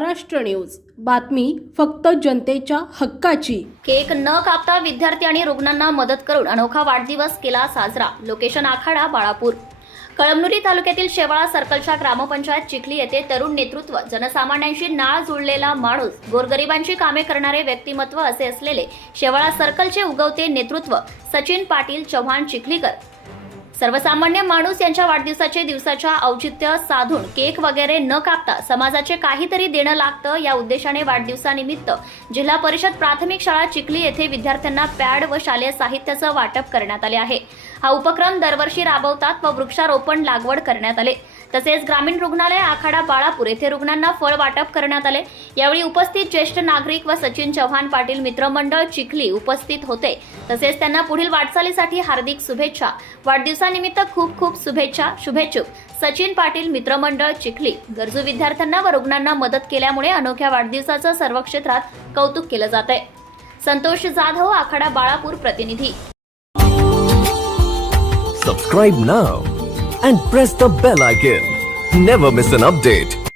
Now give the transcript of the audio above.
Maharashtra news. बातमी फक्त जनतेच्या हक्काची. केक न कापता विद्यार्थी आणि रुग्णांना मदत करून अनोखा वाढदिवस केला साजरा. लोकेशन आखाडा बाळापूर. कळमनुरी तालुक्यातील शेवाळा सर्कलच्या ग्रामपंचायत चिखली येथे तरुण नेतृत्व जनसामान्यांशी नाळ जुळलेला माणूस गोरगरिबांची कामे करणारे व्यक्तिमत्व असे असलेले शेवाळा सर्कलचे उगवते नेतृत्व सचिन पाटील चव्हाण चिखलीकर. सर्वसामान्य माणूस यांच्या वाढदिवसाचे दिवसाच्या औचित्य साधून केक वगैरे न कापता समाजाचे काहीतरी देणं लागतं या उद्देशाने वाढदिवसानिमित्त जिल्हा परिषद प्राथमिक शाळा चिखली येथे विद्यार्थ्यांना पॅड व शालेय साहित्याचं वाटप करण्यात आले आहे. हा उपक्रम दरवर्षी राबवतात व वृक्षारोपण लागवड करण्यात आले. तसेच ग्रामीण रुग्णालय आखाडा बाळापूर येथे रुग्णांना फळ वाटप करण्यात आले. यावेळी उपस्थित ज्येष्ठ नागरिक व सचिन चव्हाण पाटील मित्रमंडळ चिखली उपस्थित होते. तसेच त्यांना पुढील वाटचालीसाठी हार्दिक शुभेच्छा. वाढदिवसा वाढदिवसानिमित्त खूप खूप शुभेच्छा शुभेच्छुक. सचिन पाटील मित्रमंडळ चिखली. गरजू विद्यार्थ्यांना व रुग्णांना मदत केल्यामुळे अनोख्या वाढदिवसाचं सर्व क्षेत्रात कौतुक केलं जात आहे संतोष जाधव हो आखाडा बाळापूर प्रतिनिधी. Subscribe now and press the bell icon never miss an update